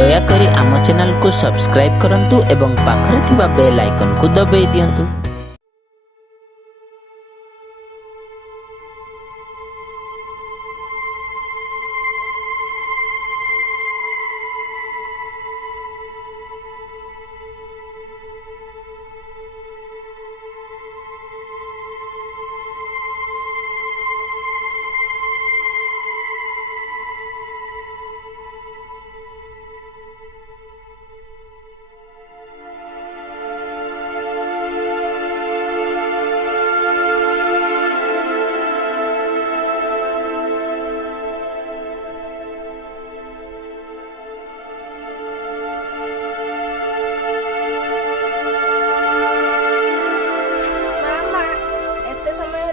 ଦୟାକରି ଆମ ଚ୍ୟାନେଲକୁ ସବସ୍କ୍ରାଇବ୍ କରନ୍ତୁ ଏବଂ ପାଖରେ ଥିବା ବେଲ୍ ଆଇକନକୁ ଦବାଇ ଦିଅନ୍ତୁ।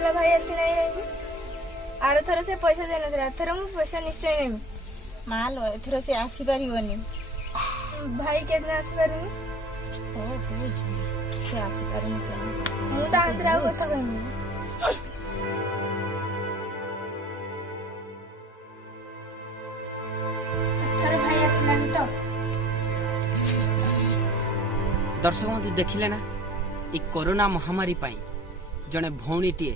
भाई आसी नहीं आर थर से पैसा दे ना थर मु पैसा निश्चय नेबी मालो एथर से आसी पारिबनी भाई केतना आसी पारुनी ओ हो से आसी पारिनी मु त आंतरा कथा कहनी थर भाई आसलानी तो दर्शक बंधु देखिले ना ई कोरोना महामारी पाई जने भौणीटीए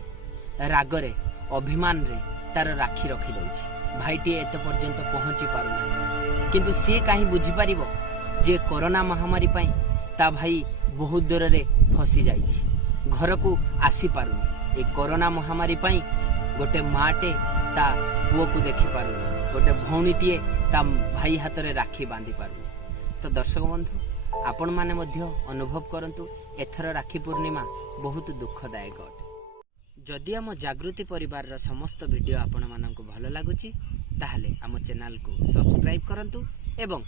रागरे अभिमान रे तार राखी रखी दउछि भाईटीए एते पर्यंत पहुंची पारुना किंतु सी काहे बुझी पारिबो जे कोरोना महामारी पाई ता भाई बहुत दूर रे फसी जाइछि घर को आसी पारुनी ए कोरोना महामारी पाई गोटे माटे ता पुओ को देखि पारुनी गोटे भौणीटीए ता भाई हाथ रे राखी बांधी पारुनी। तो दर्शक बंधु आपण माने मध्य अनुभव करंतु एथर राखी पूर्णिमा बहुत दुखदायक अटे। जदि आम जागृति परिवार रो समस्त वीडियो आपण मानक भल लागुची ताहले आम चैनल को सब्सक्राइब करंतु एवं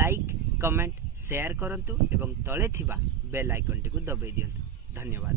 लाइक कमेंट शेयर करंतु एवं तळे थिबा बेल आइकन टी को दबाई दियंतु। धन्यवाद।